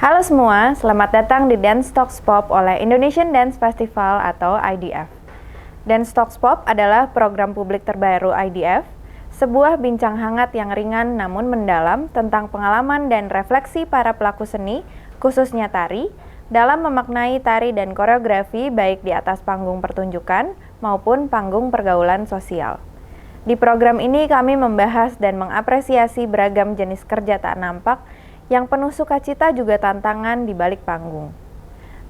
Halo semua, selamat datang di Dance Talks Pop oleh Indonesian Dance Festival atau IDF. Dance Talks Pop adalah program publik terbaru IDF, sebuah bincang hangat yang ringan namun mendalam tentang pengalaman dan refleksi para pelaku seni, khususnya tari, dalam memaknai tari dan koreografi baik di atas panggung pertunjukan maupun panggung pergaulan sosial. Di program ini kami membahas dan mengapresiasi beragam jenis kerja tak nampak yang penuh sukacita juga tantangan di balik panggung.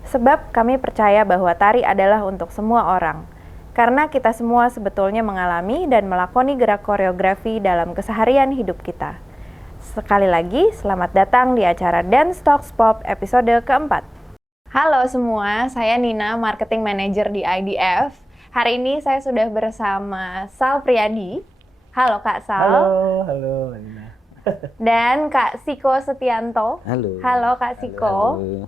Sebab kami percaya bahwa tari adalah untuk semua orang, karena kita semua sebetulnya mengalami dan melakoni gerak koreografi dalam keseharian hidup kita. Sekali lagi, selamat datang di acara Dance Talks Pop episode keempat. Halo semua, saya Nina, Marketing Manager di IDF. Hari ini saya sudah bersama Sal Priadi. Halo Kak Sal. Halo Nina. Dan Kak Siko Setianto. Halo Kak Siko. Halo.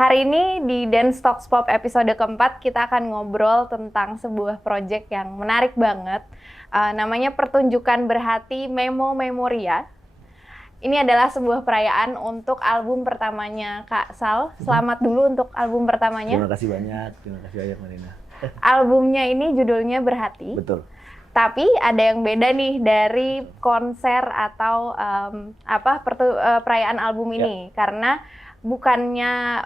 Hari ini di Dance Talks Pop episode keempat kita akan ngobrol tentang sebuah project yang menarik banget. Namanya Pertunjukan Berhati Memo Memoria. Ini adalah sebuah perayaan untuk album pertamanya Kak Sal. Selamat dulu untuk album pertamanya. Terima kasih banyak Mbak Nina. Albumnya ini judulnya Berhati. Betul. Tapi ada yang beda nih dari konser atau perayaan album ini, karena bukannya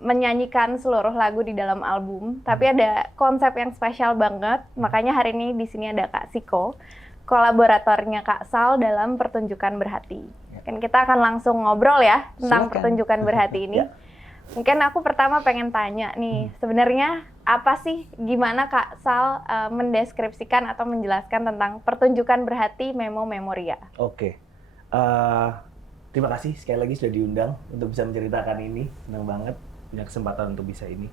menyanyikan seluruh lagu di dalam album, tapi ada konsep yang spesial banget. Makanya hari ini di sini ada Kak Siko, kolaboratornya Kak Sal dalam Pertunjukan Berhati. Kan kita akan langsung ngobrol ya tentang Pertunjukan Berhati ini. Ya. Mungkin aku pertama pengen tanya nih, sebenarnya apa sih, gimana Kak Sal mendeskripsikan atau menjelaskan tentang Pertunjukan Berhati Memo Memoria? Oke. Terima kasih sekali lagi sudah diundang untuk bisa menceritakan ini. Senang banget punya kesempatan untuk bisa ini.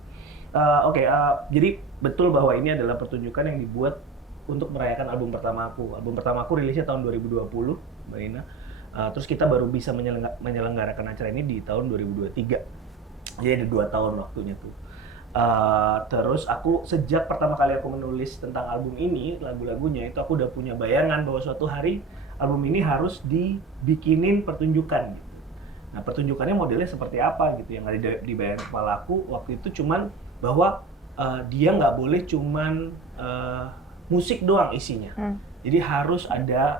Jadi betul bahwa ini adalah pertunjukan yang dibuat untuk merayakan album pertama aku. Album pertama aku rilisnya tahun 2020, Mbak Nina. Terus kita baru bisa menyelenggarakan acara ini di tahun 2023. Jadi ada 2 tahun waktunya tuh. Terus aku sejak pertama kali aku menulis tentang album ini, lagu-lagunya itu aku udah punya bayangan bahwa suatu hari album ini harus dibikinin pertunjukan gitu. Nah, pertunjukannya modelnya seperti apa gitu, yang ada di bayangan kepala aku waktu itu cuman bahwa dia nggak boleh cuman musik doang isinya. Jadi harus ada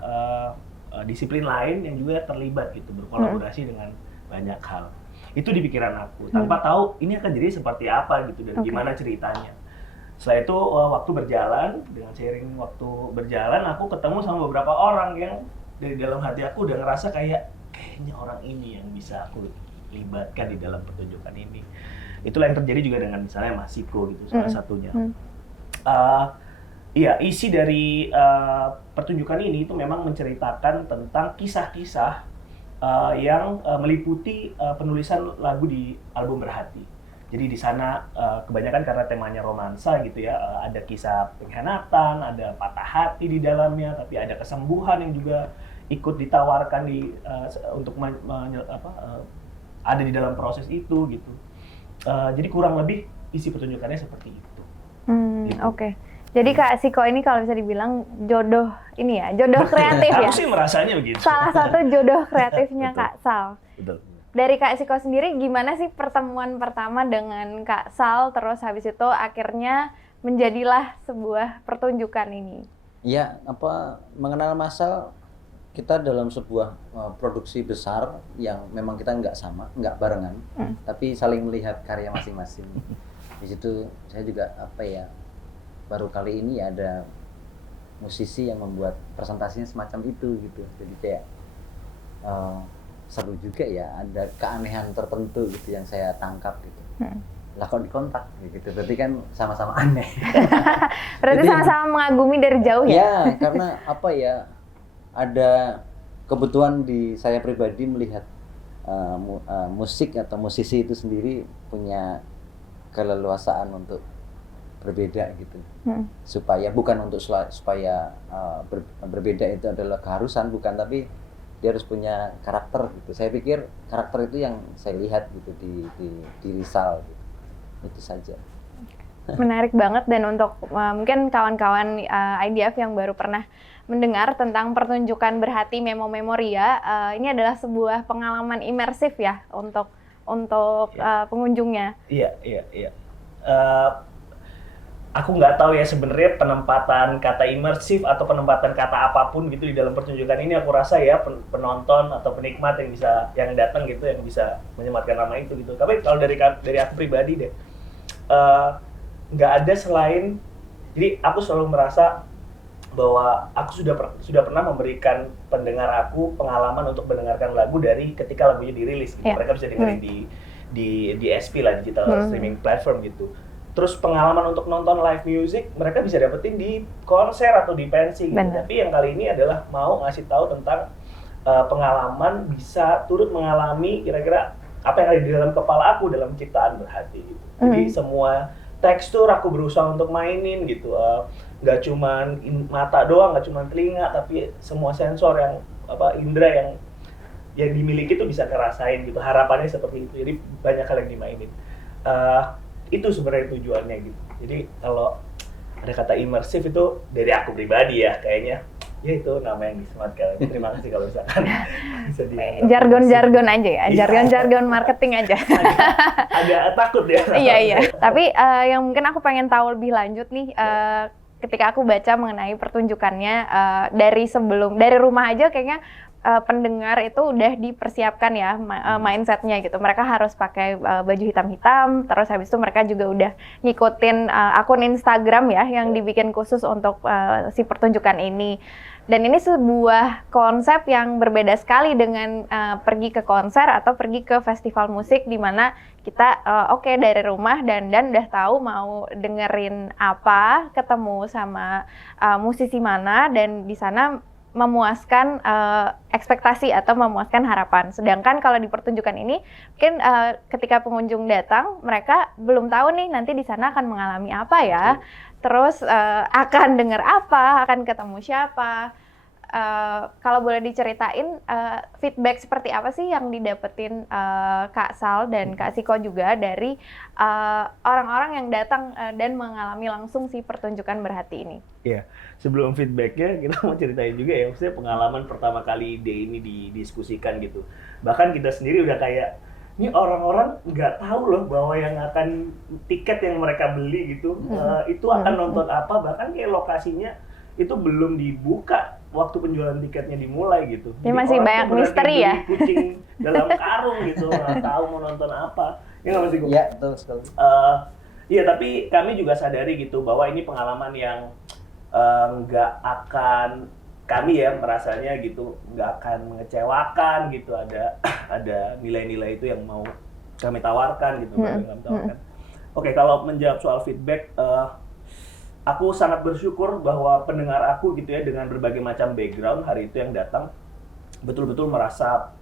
disiplin lain yang juga terlibat gitu, berkolaborasi dengan banyak hal. Itu di pikiran aku, tanpa tahu ini akan jadi seperti apa gitu dan gimana ceritanya. Setelah itu waktu berjalan, dengan sharing waktu berjalan, aku ketemu sama beberapa orang yang dari dalam hati aku udah ngerasa kayaknya orang ini yang bisa aku libatkan di dalam pertunjukan ini. Itulah yang terjadi juga dengan misalnya Mas Siko gitu, salah satunya. Isi dari pertunjukan ini itu memang menceritakan tentang kisah-kisah yang meliputi penulisan lagu di album Berhati. Jadi di sana kebanyakan karena temanya romansa gitu ya, ada kisah pengkhianatan, ada patah hati di dalamnya, tapi ada kesembuhan yang juga ikut ditawarkan untuk ada di dalam proses itu gitu. Jadi kurang lebih isi pertunjukannya seperti itu. Gitu. Oke. Jadi Kak Siko ini kalau bisa dibilang jodoh ini ya, jodoh kreatif ya? Aku sih merasanya begitu. Salah satu jodoh kreatifnya Kak Sal. Betul. Dari Kak Siko sendiri, gimana sih pertemuan pertama dengan Kak Sal, terus habis itu akhirnya menjadilah sebuah pertunjukan ini? Ya, mengenal Mas Sal, kita dalam sebuah produksi besar yang memang kita nggak barengan, tapi saling melihat karya masing-masing. Di situ saya juga baru kali ini ada musisi yang membuat presentasinya semacam itu gitu. Jadi kayak seru juga ya, ada keanehan tertentu gitu yang saya tangkap gitu. Lah kok dikontak gitu, berarti kan sama-sama aneh. Berarti sama-sama mengagumi dari jauh ya? Ya, karena ada kebutuhan di saya pribadi melihat musik atau musisi itu sendiri punya keleluasaan untuk berbeda gitu, supaya bukan untuk supaya berbeda itu adalah keharusan, bukan, tapi dia harus punya karakter gitu. Saya pikir karakter itu yang saya lihat gitu di Rizal gitu. Itu saja. Menarik banget, dan untuk mungkin kawan-kawan IDF yang baru pernah mendengar tentang Pertunjukan Berhati Memo Memoria, ini adalah sebuah pengalaman imersif ya untuk untuk pengunjungnya. Iya. Eh, aku nggak tahu ya sebenarnya penempatan kata imersif atau penempatan kata apapun gitu di dalam pertunjukan ini, aku rasa ya penonton atau penikmat yang datang gitu yang bisa menyematkan nama itu gitu. Tapi kalau dari aku pribadi deh, nggak ada selain, jadi aku selalu merasa bahwa aku sudah pernah memberikan pendengar aku pengalaman untuk mendengarkan lagu dari ketika lagunya dirilis gitu. Mereka bisa dengerin di DSP lah, digital streaming platform gitu. Terus pengalaman untuk nonton live music mereka bisa dapetin di konser atau di pensi gitu. Tapi yang kali ini adalah mau ngasih tahu tentang pengalaman bisa turut mengalami kira-kira apa yang ada di dalam kepala aku dalam ciptaan Berhati gitu. Jadi semua tekstur aku berusaha untuk mainin gitu. Nggak cuman mata doang, nggak cuman telinga, tapi semua sensor yang indera yang dimiliki itu bisa ngerasain gitu. Harapannya seperti itu. Jadi banyak hal yang dimainin. Itu sebenarnya tujuannya gitu. Jadi kalau ada kata imersif itu dari aku pribadi ya kayaknya ya itu nama yang disematkan. Terima kasih kalau misalkan bisa di jargon aja ya, jargon marketing aja. Agak takut ya. Iya. Tapi yang mungkin aku pengen tahu lebih lanjut nih, ketika aku baca mengenai pertunjukannya dari rumah aja kayaknya pendengar itu udah dipersiapkan ya mindsetnya gitu. Mereka harus pakai baju hitam-hitam, terus habis itu mereka juga udah ngikutin akun Instagram ya yang dibikin khusus untuk si pertunjukan ini. Dan ini sebuah konsep yang berbeda sekali dengan pergi ke konser atau pergi ke festival musik di mana kita dari rumah dan udah tahu mau dengerin apa, ketemu sama musisi mana, dan di sana memuaskan ekspektasi atau memuaskan harapan. Sedangkan kalau di pertunjukan ini, mungkin ketika pengunjung datang, mereka belum tahu nih nanti di sana akan mengalami apa ya, terus akan dengar apa, akan ketemu siapa. Kalau boleh diceritain feedback seperti apa sih yang didapetin Kak Sal dan Kak Siko juga dari orang-orang yang datang dan mengalami langsung si pertunjukan Berhati ini? Iya, sebelum feedbacknya kita mau ceritain juga ya, maksudnya pengalaman pertama kali ide ini didiskusikan gitu. Bahkan kita sendiri udah kayak, ini orang-orang nggak tahu loh bahwa yang akan tiket yang mereka beli gitu, itu akan nonton apa, bahkan kayak lokasinya itu belum dibuka waktu penjualan tiketnya dimulai gitu. Ini masih banyak misteri ya. Kucing dalam karung gitu, nggak tahu mau nonton apa. Ya nggak masih gue. Iya, betul sekali. Iya, tapi kami juga sadari gitu bahwa ini pengalaman yang nggak akan, kami ya merasanya gitu, nggak akan mengecewakan gitu. Ada nilai-nilai itu yang mau kami tawarkan gitu. Oke, kalau menjawab soal feedback, aku sangat bersyukur bahwa pendengar aku gitu ya dengan berbagai macam background hari itu yang datang betul-betul merasa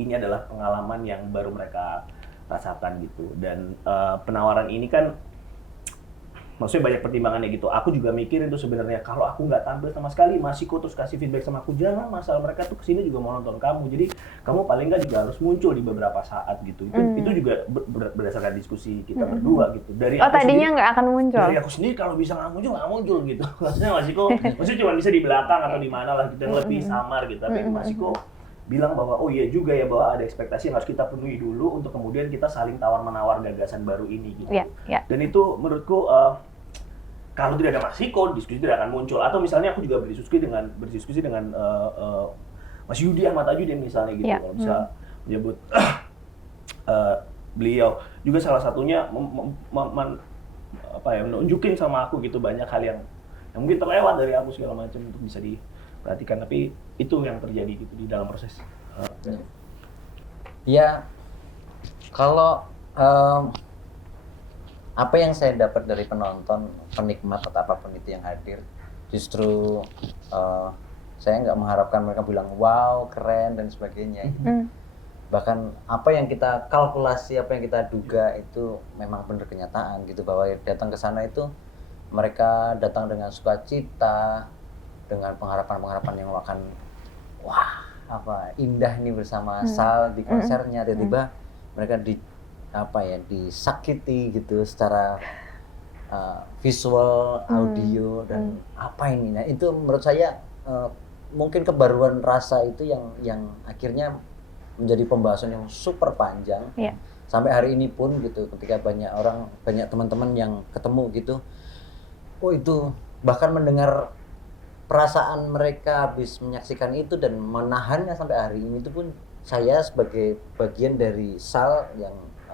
ini adalah pengalaman yang baru mereka rasakan gitu. Dan penawaran ini kan maksudnya banyak pertimbangannya gitu. Aku juga mikir itu sebenarnya kalau aku nggak tampil sama sekali, Masiko terus kasih feedback sama aku, jangan, masalah mereka tuh kesini juga mau nonton kamu. Jadi kamu paling nggak juga harus muncul di beberapa saat gitu. Itu juga berdasarkan diskusi kita berdua gitu. Dari aku tadinya nggak akan muncul. Dari aku sendiri kalau bisa nggak muncul gitu. Maksudnya Masiko, maksudnya cuma bisa di belakang atau di mana lah gitu, yang lebih samar gitu. Tapi Masiko bilang bahwa oh iya juga ya, bahwa ada ekspektasi yang harus kita penuhi dulu untuk kemudian kita saling tawar-menawar gagasan baru ini gitu. Dan itu menurutku kalau tidak ada Masiko, diskusi tidak akan muncul. Atau misalnya aku juga berdiskusi dengan Mas Yudi Ahmad Tajudin misalnya gitu. Kalau bisa menyebut beliau juga salah satunya menunjukin sama aku gitu banyak hal yang mungkin terlewat dari aku segala macam untuk bisa diperhatikan. Tapi itu yang terjadi gitu di dalam proses. Ya, kalau apa yang saya dapat dari penonton, penikmat atau apapun itu yang hadir, justru saya nggak mengharapkan mereka bilang wow, keren dan sebagainya. Bahkan apa yang kita kalkulasi, apa yang kita duga itu memang benar kenyataan gitu, bahwa datang ke sana itu mereka datang dengan sukacita, dengan pengharapan-pengharapan yang akan wah apa indah ini bersama Sal di konsernya. Tiba-tiba mereka disakiti gitu secara visual, audio, dan apa ini. Nah itu menurut saya mungkin kebaruan rasa itu yang akhirnya menjadi pembahasan yang super panjang. Iya. Sampai hari ini pun gitu, ketika banyak teman-teman yang ketemu gitu, oh itu bahkan mendengar perasaan mereka habis menyaksikan itu dan menahannya sampai hari ini itu pun saya sebagai bagian dari Sal yang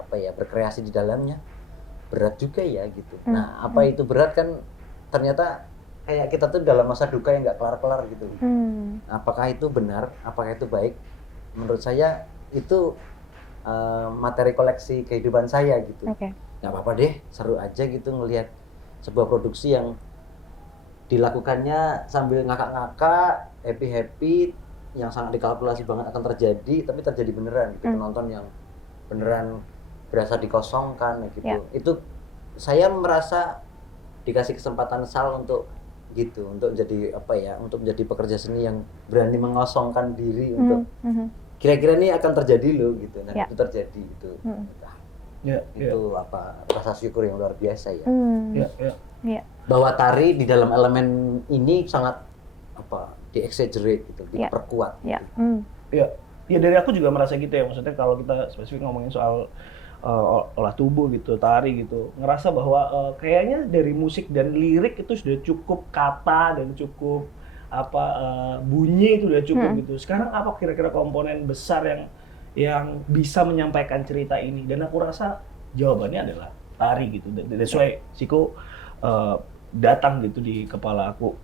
berkreasi di dalamnya berat juga ya gitu. Nah apa itu berat kan ternyata kayak kita tuh dalam masa duka yang nggak kelar-kelar gitu. Apakah itu benar? Apakah itu baik? Menurut saya itu materi koleksi kehidupan saya gitu. Nggak apa-apa deh, seru aja gitu ngelihat sebuah produksi yang dilakukannya sambil ngakak-ngakak, happy-happy, yang sangat dikalkulasi banget akan terjadi, tapi terjadi beneran gitu. Penonton yang beneran berasa dikosongkan gitu. Itu saya merasa dikasih kesempatan Sal untuk gitu, untuk jadi untuk menjadi pekerja seni yang berani mengosongkan diri untuk kira-kira ini akan terjadi loh gitu. Nah itu terjadi itu. Itu rasa syukur yang luar biasa ya. Bahwa tari di dalam elemen ini sangat di-exaggerate gitu, diperkuat. Ya dari aku juga merasa gitu ya, maksudnya kalau kita spesifik ngomongin soal olah tubuh gitu, tari gitu, ngerasa bahwa kayaknya dari musik dan lirik itu sudah cukup kata dan cukup bunyi itu udah cukup gitu. Sekarang apa kira-kira komponen besar yang bisa menyampaikan cerita ini? Dan aku rasa jawabannya adalah tari gitu. That's why Siko datang gitu di kepala aku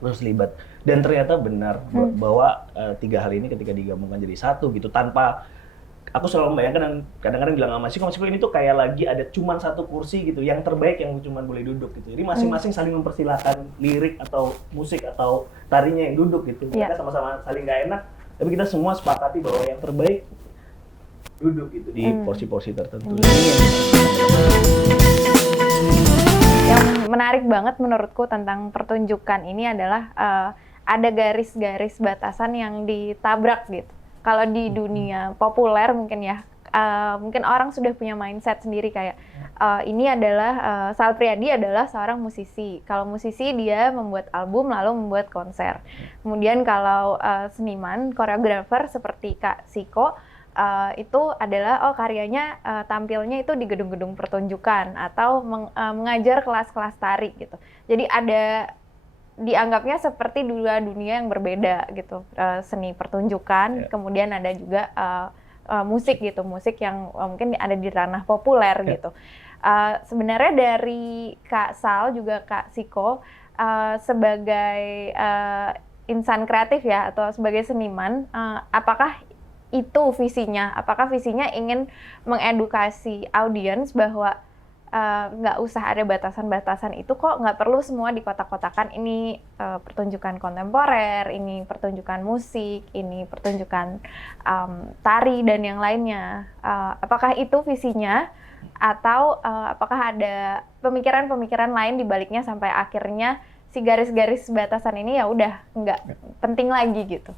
terus libat. Dan ternyata benar bahwa 3 hal ini ketika digabungkan jadi satu gitu, tanpa aku selalu membayangkan dan kadang-kadang bilang sama Siko ini tuh kayak lagi ada cuman satu kursi gitu, yang terbaik yang cuman boleh duduk gitu. Jadi masing-masing saling mempersilahkan lirik atau musik atau tarinya yang duduk gitu. Mereka sama-sama saling gak enak, tapi kita semua sepakati bahwa yang terbaik duduk gitu di porsi-porsi tertentu. Yang menarik banget menurutku tentang pertunjukan ini adalah ada garis-garis batasan yang ditabrak gitu. Kalau di dunia populer mungkin ya, mungkin orang sudah punya mindset sendiri kayak ini adalah Sal Priadi adalah seorang musisi. Kalau musisi dia membuat album lalu membuat konser. Kemudian kalau seniman, koreografer seperti Kak Siko itu adalah karyanya tampilnya itu di gedung-gedung pertunjukan atau mengajar kelas-kelas tari gitu. Jadi ada dianggapnya seperti dua dunia yang berbeda gitu, seni pertunjukan, kemudian ada juga musik gitu, musik yang mungkin ada di ranah populer gitu. Sebenarnya dari Kak Sal juga Kak Siko sebagai insan kreatif ya atau sebagai seniman, apakah itu visinya? Apakah visinya ingin mengedukasi audiens bahwa nggak usah ada batasan-batasan itu kok, nggak perlu semua dikotak-kotakan, ini pertunjukan kontemporer, ini pertunjukan musik, ini pertunjukan tari dan yang lainnya. Apakah itu visinya atau apakah ada pemikiran-pemikiran lain di baliknya sampai akhirnya si garis-garis batasan ini ya udah nggak penting lagi gitu?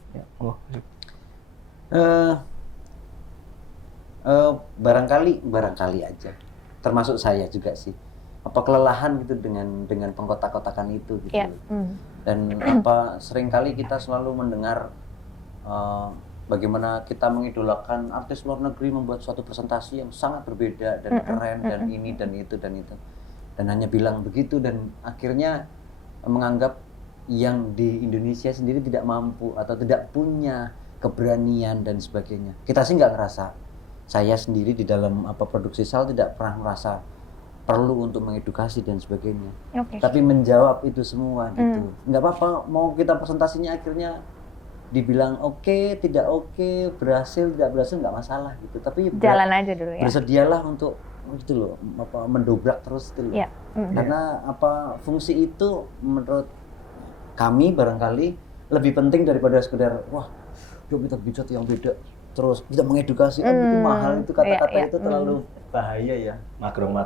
Barangkali aja. Termasuk saya juga sih, kelelahan gitu dengan pengkotak-kotakan itu gitu. Dan seringkali kita selalu mendengar bagaimana kita mengidolakan artis luar negeri membuat suatu presentasi yang sangat berbeda dan keren dan ini dan itu dan hanya bilang begitu, dan akhirnya menganggap yang di Indonesia sendiri tidak mampu atau tidak punya keberanian dan sebagainya. Kita sih nggak ngerasa. Saya sendiri di dalam produksi Sal tidak pernah merasa perlu untuk mengedukasi dan sebagainya. Tapi menjawab itu semua gitu. Nggak apa-apa, mau kita presentasinya akhirnya dibilang oke, tidak oke, berhasil, tidak berhasil, nggak masalah gitu. Tapi jalan aja dulu ya. Bersedialah untuk gitu loh, mendobrak terus gitu loh. Karena fungsi itu menurut kami barangkali lebih penting daripada sekedar wah, yuk kita bicara yang beda. Terus tidak mengedukasi, itu mahal, itu kata-kata itu terlalu bahaya ya. Magrong.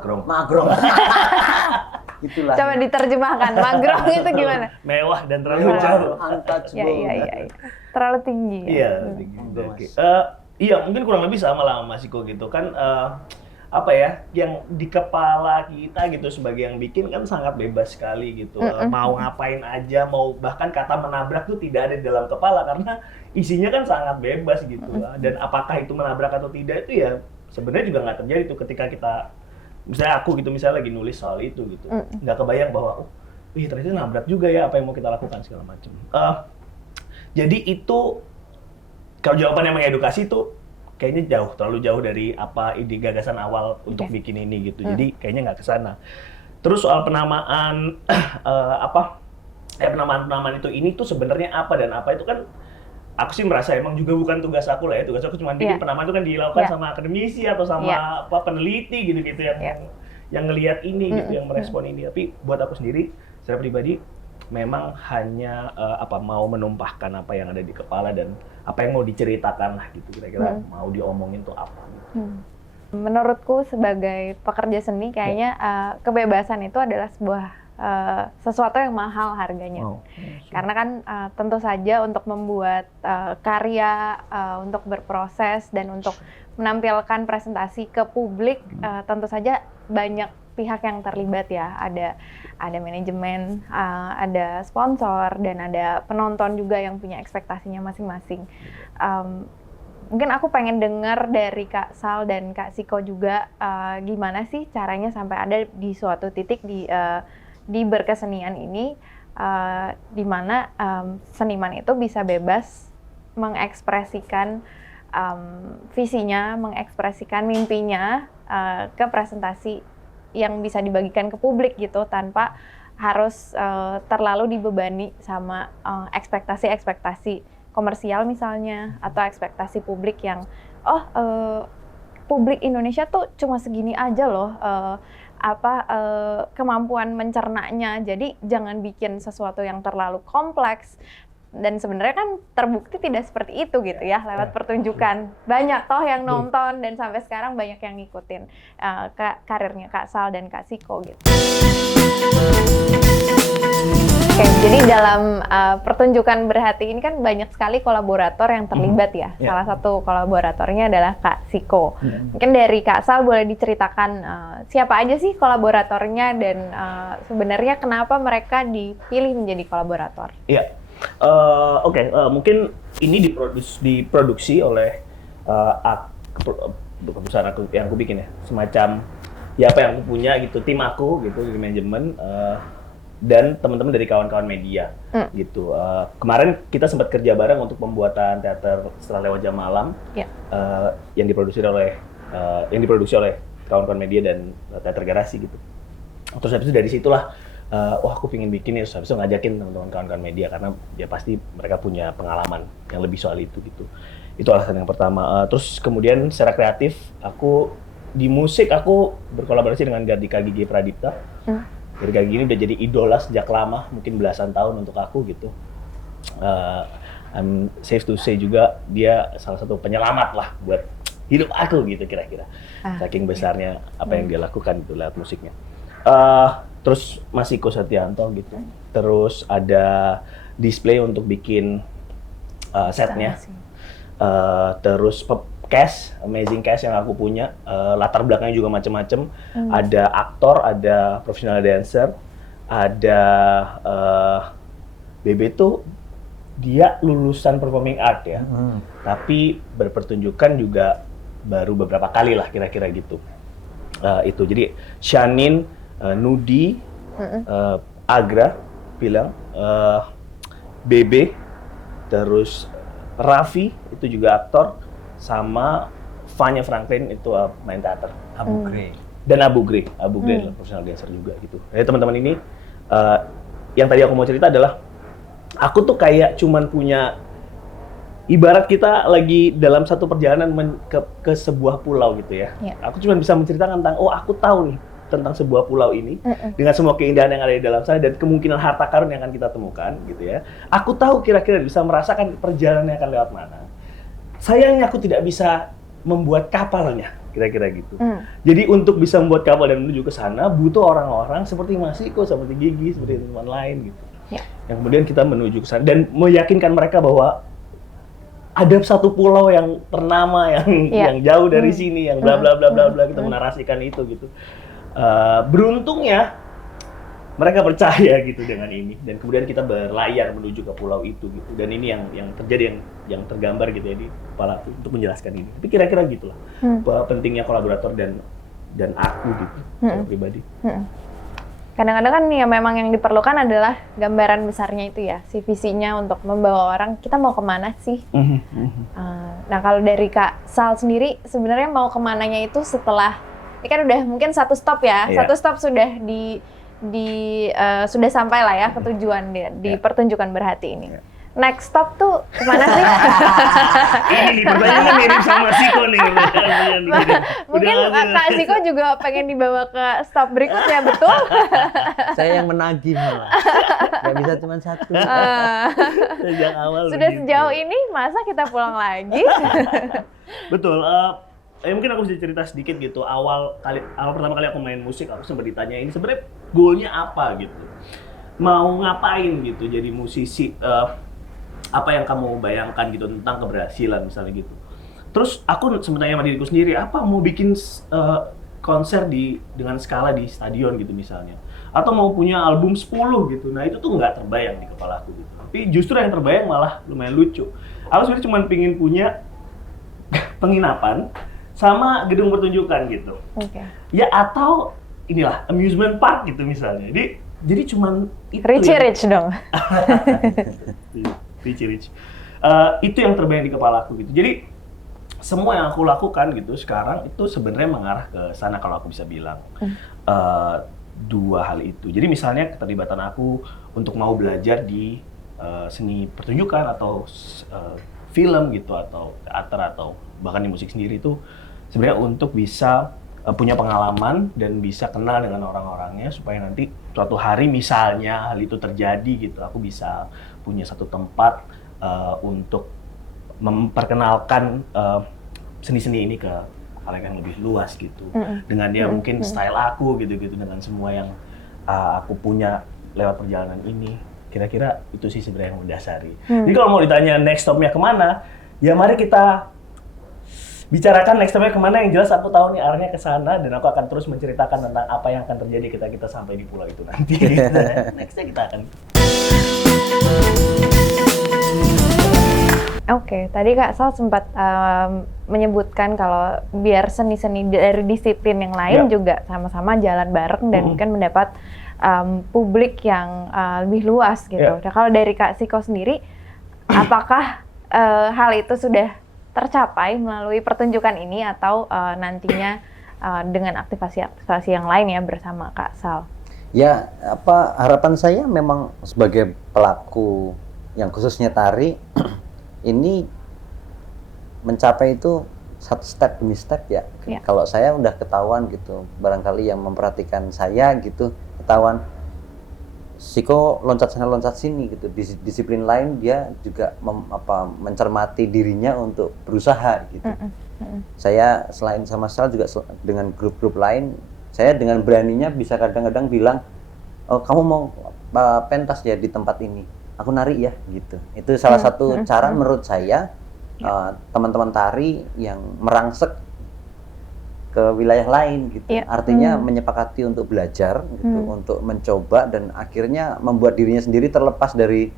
Itulah. Coba diterjemahkan, magrong itu gimana? Mewah dan terlalu jauh. Untouchable. Iya. Terlalu tinggi. Iya, tinggi. Iya, mungkin kurang lebih sama lah Mas Iko gitu kan. apa ya, yang di kepala kita gitu sebagai yang bikin kan sangat bebas sekali gitu. Mau ngapain aja, mau bahkan kata menabrak tuh tidak ada di dalam kepala karena isinya kan sangat bebas gitu. Dan apakah itu menabrak atau tidak itu ya sebenarnya juga nggak terjadi tuh ketika kita, misalnya aku gitu misalnya lagi nulis soal itu gitu, nggak kebayang bahwa oh, ternyata nabrak juga ya apa yang mau kita lakukan segala macam. Jadi itu kalau jawabannya mengedukasi tuh kayaknya terlalu jauh dari apa ide gagasan awal untuk bikin ini gitu. Jadi kayaknya nggak ke sana. Terus soal penamaan penamaan itu ini tuh sebenarnya apa dan apa itu kan aku sih merasa emang juga bukan tugas aku lah ya. Tugas aku cuma bikin penamaan itu kan dilakukan sama akademisi atau sama peneliti gitu-gitu yang ngelihat ini gitu, yang merespon ini. Tapi buat aku sendiri secara pribadi memang hanya mau menumpahkan apa yang ada di kepala dan apa yang mau diceritakan lah gitu, kira-kira mau diomongin tuh apa gitu. Menurutku sebagai pekerja seni kayaknya kebebasan itu adalah sebuah sesuatu yang mahal harganya. Karena kan tentu saja untuk membuat karya, untuk berproses dan untuk menampilkan presentasi ke publik tentu saja banyak pihak yang terlibat ya. Ada manajemen, ada sponsor, dan ada penonton juga yang punya ekspektasinya masing-masing. Mungkin aku pengen dengar dari Kak Sal dan Kak Siko juga gimana sih caranya sampai ada di suatu titik di berkesenian ini, di mana seniman itu bisa bebas mengekspresikan visinya, mengekspresikan mimpinya ke presentasi yang bisa dibagikan ke publik gitu, tanpa harus terlalu dibebani sama ekspektasi-ekspektasi komersial misalnya, atau ekspektasi publik yang publik Indonesia tuh cuma segini aja loh kemampuan mencernanya, jadi jangan bikin sesuatu yang terlalu kompleks. Dan sebenarnya kan terbukti tidak seperti itu gitu ya, lewat pertunjukan. Banyak toh yang nonton dan sampai sekarang banyak yang ngikutin karirnya Kak Sal dan Kak Siko gitu. Oke, jadi dalam pertunjukan Berhati ini kan banyak sekali kolaborator yang terlibat ya. Salah satu kolaboratornya adalah Kak Siko. Mungkin dari Kak Sal boleh diceritakan siapa aja sih kolaboratornya dan sebenarnya kenapa mereka dipilih menjadi kolaborator? Iya. Mungkin ini diproduksi oleh perusahaan aku yang aku bikin ya, semacam ya apa yang aku punya gitu, tim aku gitu di manajemen dan teman-teman dari kawan-kawan media gitu. Kemarin kita sempat kerja bareng untuk pembuatan teater Setelah Lewat Jam Malam yang diproduksi oleh kawan-kawan media dan teater Garasi gitu. Terus habis itu dari situlah aku pingin bikin ya, habis itu ngajakin teman-teman kawan-kawan media karena ya pasti mereka punya pengalaman yang lebih soal itu gitu. Itu alasan yang pertama. Terus kemudian secara kreatif aku di musik aku berkolaborasi dengan Gardika Gigi Pradipta. Gardika Gigi ini udah jadi idola sejak lama, mungkin belasan tahun untuk aku gitu. I'm safe to say juga dia salah satu penyelamat lah buat hidup aku gitu kira-kira. Saking besarnya apa yang dia lakukan itu lewat musiknya. Terus Mas Iko Setianto gitu. Terus ada display untuk bikin setnya. Terus amazing cast yang aku punya. Latar belakangnya juga macam-macam. Ada aktor, ada professional dancer, ada BB tuh dia lulusan performing art ya. Tapi berpertunjukan juga baru beberapa kali lah kira-kira gitu. Itu jadi Shanin, Nudi, Agra bilang, BB, terus Raffi itu juga aktor, sama Vanya Franklin itu main teater. Abu Grey. Dan Abu Grey adalah profesional dancer juga gitu. Jadi teman-teman ini yang tadi aku mau cerita adalah aku tuh kayak cuman punya, ibarat kita lagi dalam satu perjalanan ke sebuah pulau gitu ya. Aku cuma bisa menceritakan tentang, aku tahu nih tentang sebuah pulau ini dengan semua keindahan yang ada di dalam sana dan kemungkinan harta karun yang akan kita temukan gitu ya. Aku tahu kira-kira bisa merasakan perjalanannya akan lewat mana. Sayangnya aku tidak bisa membuat kapalnya, kira-kira gitu. Jadi untuk bisa membuat kapal dan menuju ke sana butuh orang-orang seperti Mas Iko, seperti Gigi, seperti teman-teman lain gitu. Yang kemudian kita menuju ke sana dan meyakinkan mereka bahwa ada satu pulau yang ternama yang jauh dari sini, yang bla bla bla bla bla, kita menarasikan itu gitu. Beruntungnya mereka percaya gitu dengan ini, dan kemudian kita berlayar menuju ke pulau itu gitu. Dan ini yang terjadi, yang tergambar gitu ya di kepalaku untuk menjelaskan ini. Tapi kira-kira gitulah pentingnya kolaborator dan aku gitu secara pribadi. Kadang-kadang kan ya memang yang diperlukan adalah gambaran besarnya itu ya, si visinya untuk membawa orang, kita mau kemana sih? Nah kalau dari Kak Sal sendiri, sebenarnya mau kemananya itu setelah, ini kan udah mungkin satu stop ya, satu stop sudah sudah sampai lah ya ke tujuan di pertunjukan berhati ini. Next stop tuh kemana sih? Ini pertanyaannya mirip sama Siko nih. Mungkin Kak Siko juga pengen dibawa ke stop berikutnya, betul? Saya yang menagih malah. Gak bisa cuma satu. Sejak awal Sudah begitu. sejauh ini, masa kita pulang lagi? Betul. Mungkin aku bisa cerita sedikit gitu. Awal pertama kali aku main musik, aku sempat ditanyain sebenarnya goalnya apa gitu. Mau ngapain gitu jadi musisi. Apa yang kamu bayangkan gitu tentang keberhasilan misalnya gitu. Terus aku sebenarnya sama diriku sendiri, apa mau bikin konser dengan skala di stadion gitu misalnya. Atau mau punya album 10 gitu. Nah itu tuh nggak terbayang di kepala aku gitu. Tapi justru yang terbayang malah lumayan lucu. Aku sebenarnya cuma pingin punya penginapan sama gedung pertunjukan gitu. Ya atau inilah amusement park gitu misalnya. Jadi cuman itu Rich dong. Rich. Itu yang terbayang di kepala aku gitu. Jadi semua yang aku lakukan gitu sekarang itu sebenarnya mengarah ke sana kalau aku bisa bilang. Dua hal itu. Jadi misalnya keterlibatan aku untuk mau belajar di seni pertunjukan atau film gitu atau teater atau bahkan di musik sendiri itu sebenarnya untuk bisa punya pengalaman dan bisa kenal dengan orang-orangnya supaya nanti suatu hari misalnya hal itu terjadi gitu, aku bisa punya satu tempat untuk memperkenalkan seni-seni ini ke halayak yang lebih luas gitu. Dengan dia mungkin style aku gitu-gitu, dengan semua yang aku punya lewat perjalanan ini. Kira-kira itu sih sebenarnya yang mendasari. Jadi kalau mau ditanya next stop-nya kemana, ya mari kita bicarakan next step-nya kemana. Yang jelas aku tahu nih arahnya ke sana dan aku akan terus menceritakan tentang apa yang akan terjadi ketika kita sampai di pulau itu nanti. Nextnya kita akan. Oke, tadi Kak Sal sempat menyebutkan kalau biar seni-seni dari disiplin yang lain juga sama-sama jalan bareng dan mungkin mendapat publik yang lebih luas gitu. Nah, kalau dari Kak Siko sendiri, apakah hal itu sudah tercapai melalui pertunjukan ini atau nantinya dengan aktivasi-aktivasi yang lain ya bersama Kak Sal? Ya, harapan saya memang sebagai pelaku yang khususnya tari ini mencapai itu satu step demi step ya. Kalau saya udah ketahuan gitu, barangkali yang memperhatikan saya gitu ketahuan Siko loncat sana loncat sini gitu. Disiplin lain dia juga mencermati dirinya untuk berusaha gitu. Saya selain sama Sal juga dengan grup-grup lain, saya dengan beraninya bisa kadang-kadang bilang, oh kamu mau pentas ya di tempat ini, aku nari ya gitu. Itu salah satu cara menurut saya teman-teman tari yang merangsek ke wilayah lain gitu. Artinya menyepakati untuk belajar gitu, untuk mencoba dan akhirnya membuat dirinya sendiri terlepas dari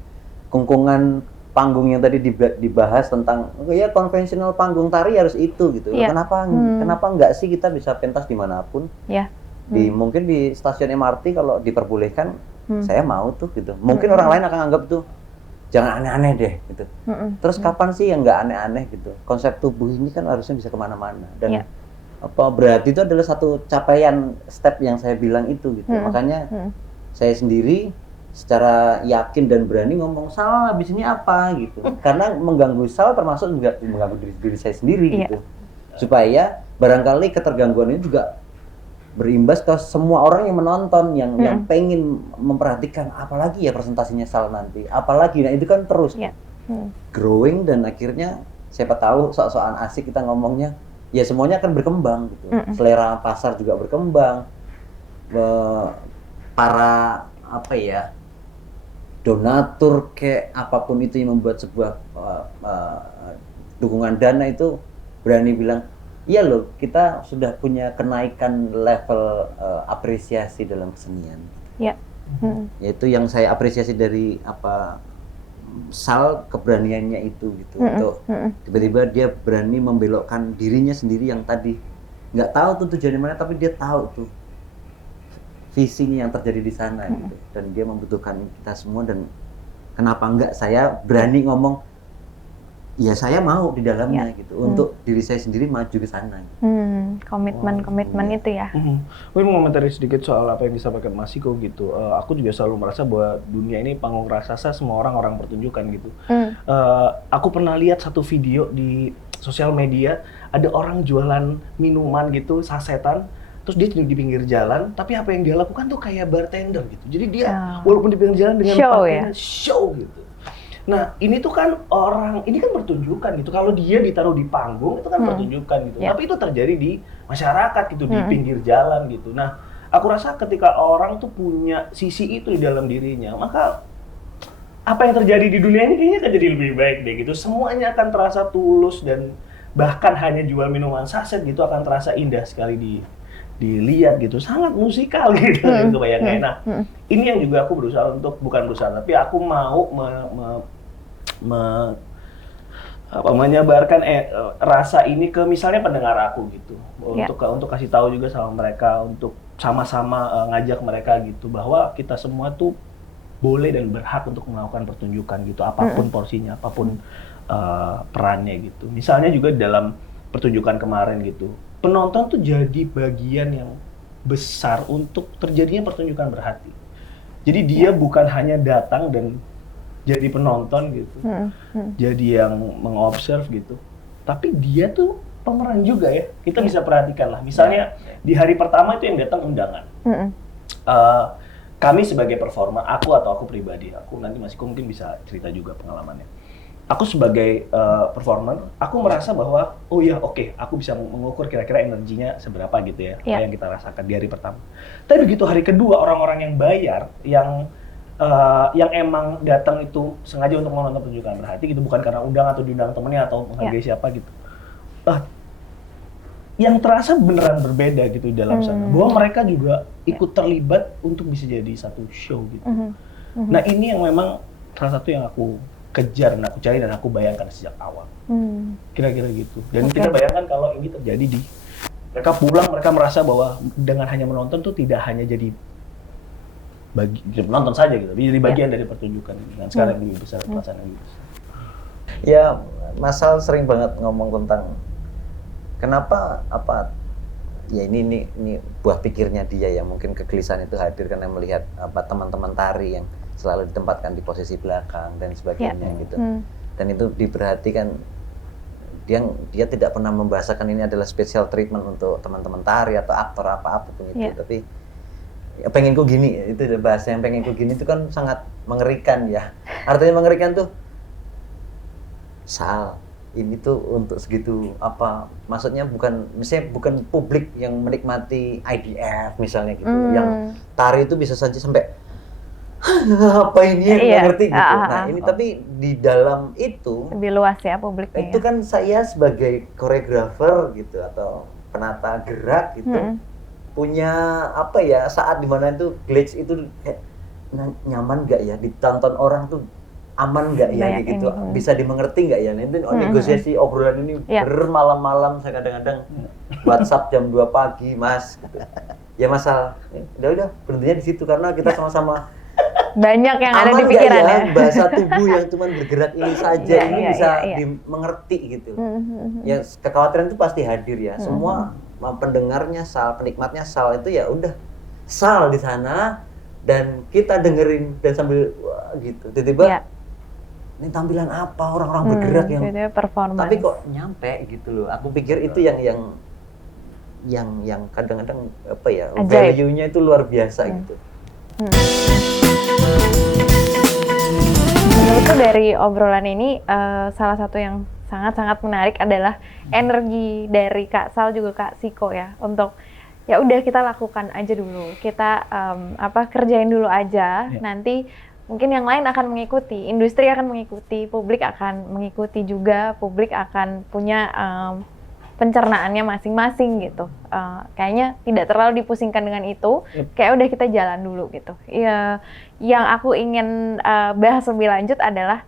kungkungan panggung yang tadi dibahas tentang ya konvensional panggung tari harus itu gitu. Kenapa enggak sih kita bisa pentas dimanapun? Mungkin di stasiun MRT kalau diperbolehkan saya mau tuh gitu. Mungkin orang lain akan anggap tuh jangan aneh-aneh deh gitu. Terus kapan sih yang nggak aneh-aneh gitu? Konsep tubuh ini kan harusnya bisa kemana-mana dan berarti itu adalah satu capaian step yang saya bilang itu gitu. Makanya saya sendiri secara yakin dan berani ngomong Sal habis ini apa gitu. Karena mengganggu Sal termasuk juga mengganggu diri saya sendiri gitu. Supaya barangkali ketergangguan ini juga berimbas ke semua orang yang menonton yang pengen memperhatikan apalagi ya presentasinya Sal nanti. Apalagi nah itu kan terus growing dan akhirnya siapa tahu soal-soal asik kita ngomongnya ya semuanya akan berkembang gitu. Selera pasar juga berkembang. Para donatur kayak apapun itu yang membuat sebuah dukungan dana itu berani bilang, iya loh, kita sudah punya kenaikan level apresiasi dalam kesenian. Ya. Yaitu yang saya apresiasi dari Sal, keberaniannya itu gitu. Untuk tiba-tiba dia berani membelokkan dirinya sendiri yang tadi nggak tahu tuh tujuannya mana, tapi dia tahu tuh visinya yang terjadi di sana gitu. Dan dia membutuhkan kita semua, dan kenapa enggak saya berani ngomong, ya saya mau di dalamnya gitu, untuk diri saya sendiri maju ke sana. Komitmen itu ya. Gue mau komentari sedikit soal apa yang disampaikan Mas Siko gitu. Aku juga selalu merasa bahwa dunia ini panggung raksasa, semua orang pertunjukan gitu. Aku pernah lihat satu video di sosial media, ada orang jualan minuman gitu, sasetan, terus dia di pinggir jalan, tapi apa yang dia lakukan tuh kayak bartender gitu. Jadi dia walaupun di pinggir jalan dengan pakaian show gitu. Nah, ini tuh kan ini kan pertunjukan gitu. Kalau dia ditaruh di panggung, itu kan pertunjukan gitu. Tapi itu terjadi di masyarakat gitu, di pinggir jalan gitu. Nah, aku rasa ketika orang tuh punya sisi itu di dalam dirinya, maka apa yang terjadi di dunia ini kayaknya akan jadi lebih baik deh gitu. Semuanya akan terasa tulus, dan bahkan hanya jual minuman saset gitu akan terasa indah sekali dilihat gitu, sangat musikal gitu. Kebayangnya. Nah, ini yang juga aku berusaha untuk, bukan berusaha, tapi aku mau menyebarkan rasa ini ke misalnya pendengar aku gitu, untuk kasih tahu juga sama mereka, untuk sama-sama ngajak mereka gitu, bahwa kita semua tuh boleh dan berhak untuk melakukan pertunjukan gitu, apapun porsinya, apapun perannya gitu. Misalnya juga dalam pertunjukan kemarin gitu, penonton tuh jadi bagian yang besar untuk terjadinya pertunjukan berhati. Jadi dia bukan hanya datang dan jadi penonton gitu, jadi yang mengobserv gitu, tapi dia tuh pemeran juga ya. Kita bisa perhatikan lah, misalnya di hari pertama itu yang datang undangan. Kami sebagai performer, aku pribadi, nanti Mas Iko mungkin bisa cerita juga pengalamannya. Aku sebagai performer, aku merasa bahwa aku bisa mengukur kira-kira energinya seberapa gitu ya, apa yang kita rasakan di hari pertama. Tapi begitu hari kedua, orang-orang yang bayar, yang emang datang itu sengaja untuk menonton pertunjukan berhati gitu, bukan karena undang atau diundang temennya atau menghargai siapa gitu. Yang terasa beneran berbeda gitu di dalam sana, bahwa mereka juga ikut terlibat untuk bisa jadi satu show gitu. Nah, ini yang memang salah satu yang aku kejar dan aku cari dan aku bayangkan sejak awal. Kira-kira gitu. Dan kita bayangkan kalau ini terjadi mereka pulang, mereka merasa bahwa dengan hanya menonton tuh tidak hanya jadi penonton saja gitu, jadi bagian dari pertunjukan dengan skala yang lebih besar, pelaksanaan yang lebih besar. Ya, Mas Sal sering banget ngomong tentang kenapa ya ini buah pikirnya dia yang mungkin kegelisahan itu hadir karena melihat teman-teman tari yang selalu ditempatkan di posisi belakang dan sebagainya gitu. Dan itu diperhatikan, dia tidak pernah membahasakan ini adalah special treatment untuk teman-teman tari atau aktor apapun itu, tapi pengenku gini, itu bahasa yang pengenku gini itu kan sangat mengerikan ya. Artinya mengerikan tuh, Sal, ini tuh untuk segitu maksudnya misalnya bukan publik yang menikmati IDF misalnya gitu, yang tari itu bisa saja sampai apa ini yang ngerti gitu. Nah ini tapi di dalam itu lebih luas ya publiknya. Itu kan saya sebagai koreografer gitu atau penata gerak gitu, punya saat dimana itu glitch itu nyaman nggak ya ditonton orang tuh, aman nggak ya gitu, bisa dimengerti nggak ya. Nanti negosiasi obrolan ini bermalam-malam, saya kadang-kadang WhatsApp jam 2 pagi, Mas gitu. Ya Mas, udah berhentinya di situ karena kita sama-sama banyak yang ada di pikiran ya. Bahasa tubuh yang cuma bergerak ini saja ini bisa dimengerti gitu. Ya kekhawatiran itu pasti hadir ya. Semua pendengarnya Sal, penikmatnya Sal itu ya udah Sal di sana dan kita dengerin dan sambil gitu. Tiba-tiba ini tampilan apa, orang-orang bergerak yang tapi kok nyampe gitu loh. Aku pikir itu yang kadang-kadang value-nya itu luar biasa gitu. Menurutku dari obrolan ini salah satu yang sangat-sangat menarik adalah energi dari Kak Sal juga Kak Siko ya, untuk ya udah kita lakukan aja dulu, kita kerjain dulu aja, nanti mungkin yang lain akan mengikuti, industri akan mengikuti, publik akan mengikuti juga, publik akan punya pencernaannya masing-masing gitu. Kayaknya tidak terlalu dipusingkan dengan itu, kayak udah kita jalan dulu gitu. Ya, yang aku ingin bahas lebih lanjut adalah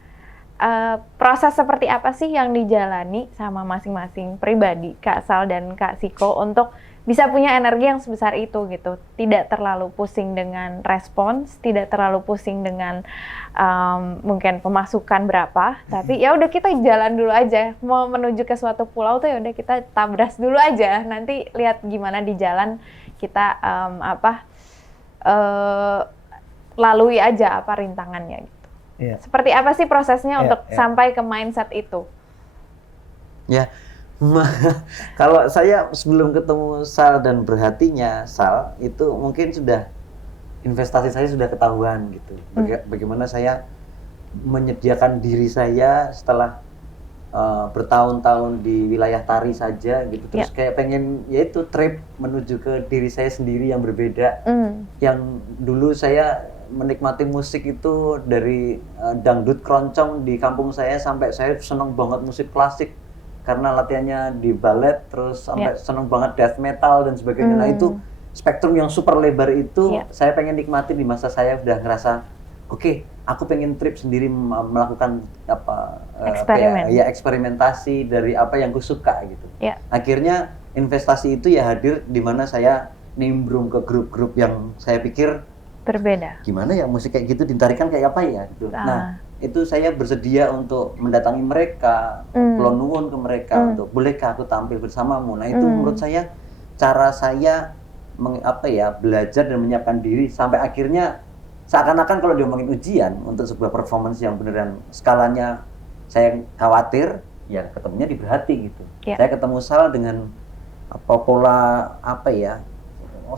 proses seperti apa sih yang dijalani sama masing-masing pribadi, Kak Sal dan Kak Siko, untuk bisa punya energi yang sebesar itu gitu. Tidak terlalu pusing dengan respons, tidak terlalu pusing dengan mungkin pemasukan berapa, tapi ya udah kita jalan dulu aja. Mau menuju ke suatu pulau tuh ya udah kita tabras dulu aja. Nanti lihat gimana di jalan kita lalui aja apa rintangannya gitu. Iya. Seperti apa sih prosesnya untuk sampai ke mindset itu? Ya, kalau saya sebelum ketemu Sal dan berhatinya Sal, itu mungkin sudah investasi saya sudah ketahuan gitu. Bagaimana saya menyediakan diri saya setelah bertahun-tahun di wilayah tari saja gitu. Terus kayak pengen yaitu trip menuju ke diri saya sendiri yang berbeda. Yang dulu saya menikmati musik itu dari dangdut keroncong di kampung saya sampai saya seneng banget musik klasik karena latihannya di balet, terus sampai seneng banget death metal dan sebagainya. Nah itu spektrum yang super lebar itu saya pengen nikmati di masa saya udah ngerasa oke, aku pengen trip sendiri melakukan eksperimentasi dari apa yang aku suka gitu. Akhirnya investasi itu ya hadir di mana saya nimbrung ke grup-grup yang saya pikir berbeda. Gimana ya musik kayak gitu ditarikan kayak apa ya gitu. Nah, itu saya bersedia untuk mendatangi mereka, kulon nuwun ke mereka untuk bolehkah aku tampil bersamamu. Nah, itu menurut saya cara saya belajar dan menyiapkan diri sampai akhirnya seakan-akan kalau diomongin ujian untuk sebuah performance yang beneran skalanya saya khawatir, ya ketemunya di berhati gitu. Saya ketemu Sal dengan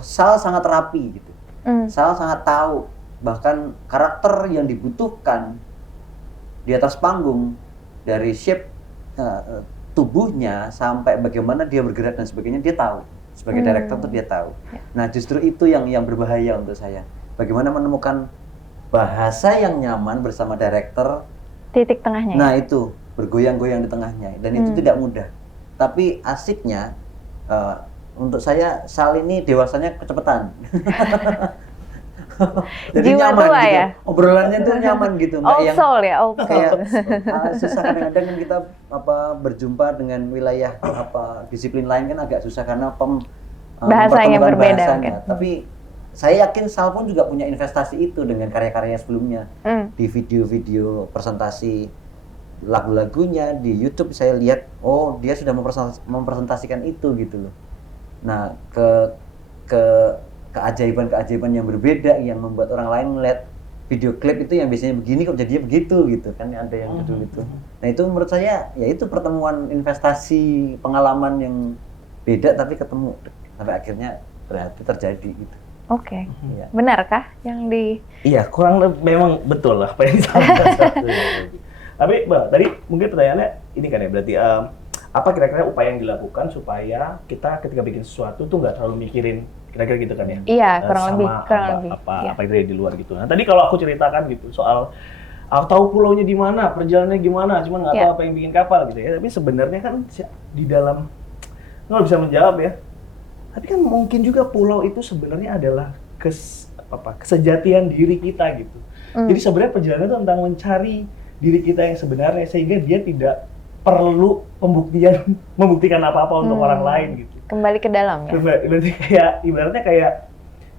Sal sangat rapi gitu. Sal sangat tahu bahkan karakter yang dibutuhkan di atas panggung dari shape tubuhnya sampai bagaimana dia bergerak dan sebagainya dia tahu. Sebagai director tuh dia tahu. Nah, justru itu yang berbahaya untuk saya. Bagaimana menemukan bahasa yang nyaman bersama director, titik tengahnya. Nah, itu bergoyang-goyang di tengahnya dan itu tidak mudah. Tapi asiknya untuk saya Sal ini dewasanya kecepatan. Jadi jiwa nyaman tua gitu. Ya? Obrolannya tuh nyaman gitu. Old soul ya, old soul. Kayak susah kadang-kadang kan kita berjumpa dengan wilayah disiplin lain kan agak susah karena bahasanya berbeda. Bahasanya. Tapi saya yakin Sal pun juga punya investasi itu dengan karya-karyanya sebelumnya. Di video-video presentasi lagu-lagunya di YouTube saya lihat, oh dia sudah mempresentasikan itu gitu loh. Nah, keajaiban-keajaiban yang berbeda yang membuat orang lain melihat video klip itu yang biasanya begini kok jadinya begitu gitu kan, ada yang judul itu. Nah, itu menurut saya ya itu pertemuan investasi pengalaman yang beda tapi ketemu sampai akhirnya berarti terjadi gitu. Oke. Benarkah yang di Iya, kurang memang betul lah apa yang disampaikan. Tapi Mbak, tadi mungkin pertanyaannya ini kan ya, berarti apa kira-kira upaya yang dilakukan supaya kita ketika bikin sesuatu tuh nggak terlalu mikirin kira-kira gitu kan ya? Iya, kurang lebih. Apa yang terjadi di luar gitu. Nah, tadi kalau aku ceritakan gitu soal aku tahu pulaunya di mana, perjalanannya gimana, cuma nggak tahu apa yang bikin kapal gitu ya. Tapi sebenarnya kan di dalam nggak bisa menjawab ya. Tapi kan mungkin juga pulau itu sebenarnya adalah kesejatian diri kita gitu. Jadi sebenarnya perjalanan itu tentang mencari diri kita yang sebenarnya sehingga dia tidak perlu membuktikan apa-apa untuk orang lain gitu. Kembali ke dalam ya. Berarti ibaratnya kayak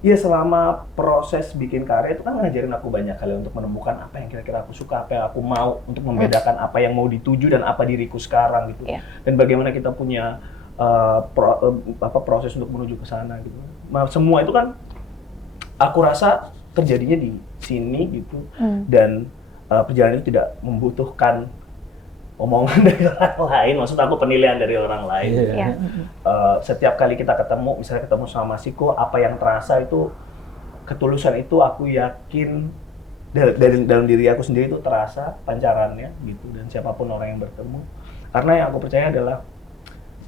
ya selama proses bikin karya itu kan ngajarin aku banyak kali untuk menemukan apa yang kira-kira aku suka, apa yang aku mau, untuk membedakan apa yang mau dituju dan apa diriku sekarang gitu. Dan bagaimana kita punya proses untuk menuju ke sana gitu. Nah, semua itu kan aku rasa terjadinya di sini gitu. Dan perjalanan itu tidak membutuhkan omongan dari orang lain, maksud aku penilaian dari orang lain. Setiap kali kita ketemu, misalnya ketemu sama Siko, apa yang terasa itu ketulusan itu aku yakin dari dalam diri aku sendiri itu terasa pancarannya gitu, dan siapapun orang yang bertemu. Karena yang aku percaya adalah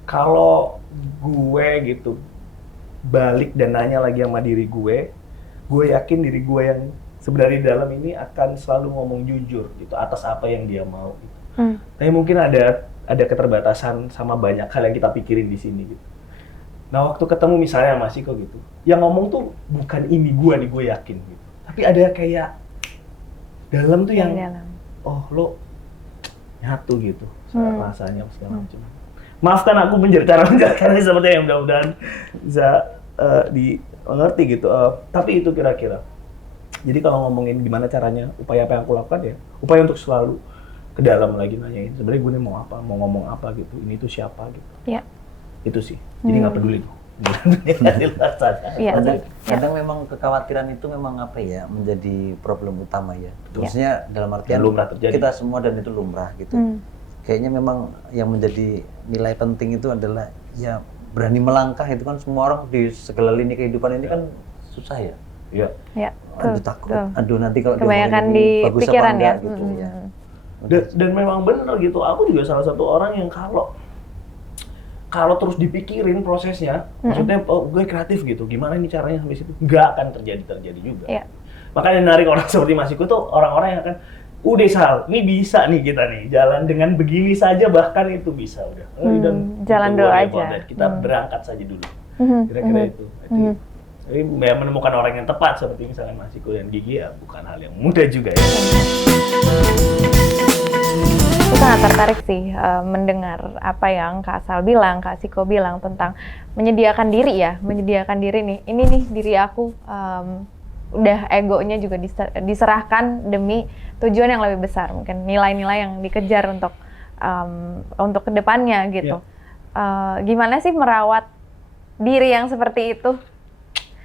kalau gue gitu balik dan nanya lagi sama diri gue yakin diri gue yang sebenarnya di dalam ini akan selalu ngomong jujur gitu atas apa yang dia mau. Gitu. Tapi mungkin ada keterbatasan sama banyak hal yang kita pikirin di sini gitu. Nah waktu ketemu misalnya Mas Iko gitu, yang ngomong tuh bukan ini gue nih, gue yakin gitu. Tapi ada kayak dalam tuh yang oh lo nyatu gitu rasanya segala macam. Maafkan aku menjelaskannya seperti yang mudah-mudahan bisa dimengerti gitu. Tapi itu kira-kira. Jadi kalau ngomongin gimana caranya, upaya apa yang aku lakukan ya, upaya untuk selalu ke dalam lagi nanyain sebenarnya gue mau apa, mau ngomong apa gitu, ini tuh siapa gitu. Iya. Itu sih. Jadi nggak peduli tuh. Kadang memang kekhawatiran itu memang apa ya menjadi problem utama ya. Maksudnya dalam artian kita semua dan itu lumrah gitu. Kayaknya memang yang menjadi nilai penting itu adalah ya berani melangkah. Itu kan semua orang di segala lini kehidupan ini kan susah ya. Iya. Ya. Aduh takut. Aduh nanti kalau kebanyakan di pikiran ya. Gitu, ya. Dan memang benar gitu. Aku juga salah satu orang yang kalau terus dipikirin prosesnya, maksudnya gue kreatif gitu, gimana ini caranya sampai situ, nggak akan terjadi juga. Iya. Makanya narik orang seperti Mas Iko tuh orang-orang yang akan udah Sal, ini bisa nih kita nih jalan dengan begini saja, bahkan itu bisa udah. Dan jalan dulu aja. Kita berangkat saja dulu. Kira-kira itu. Jadi menemukan orang yang tepat seperti misalnya Mas Iko dan Gigi ya bukan hal yang mudah juga ya. Aku sangat tertarik sih mendengar apa yang Kak Sal bilang, Kak Siko bilang tentang menyediakan diri ya, menyediakan diri nih. Ini nih diri aku udah egonya juga diserahkan demi tujuan yang lebih besar, mungkin nilai-nilai yang dikejar untuk kedepannya gitu. Gimana sih merawat diri yang seperti itu?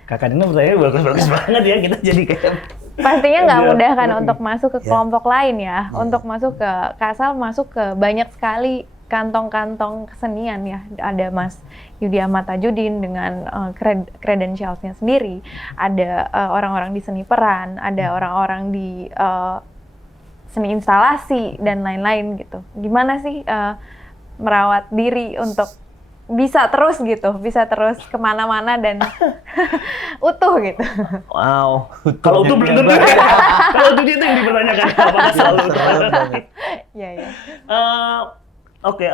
Kakak Dina pertanyaannya bagus-bagus banget ya, kita jadi kayak pastinya nggak mudah kan untuk masuk ke kelompok lain ya, untuk masuk ke Kak Sal, masuk ke banyak sekali kantong-kantong kesenian ya. Ada Mas Yudi Ahmad Tajudin dengan credentials-nya sendiri, ada orang-orang di seni peran, ada orang-orang di seni instalasi dan lain-lain gitu. Gimana sih merawat diri untuk bisa terus kemana-mana dan utuh gitu. Wow. Kalau utuh belum tentu. Kalau utuh itu yang dipertanyakan apakah selalu. Iya. Oke.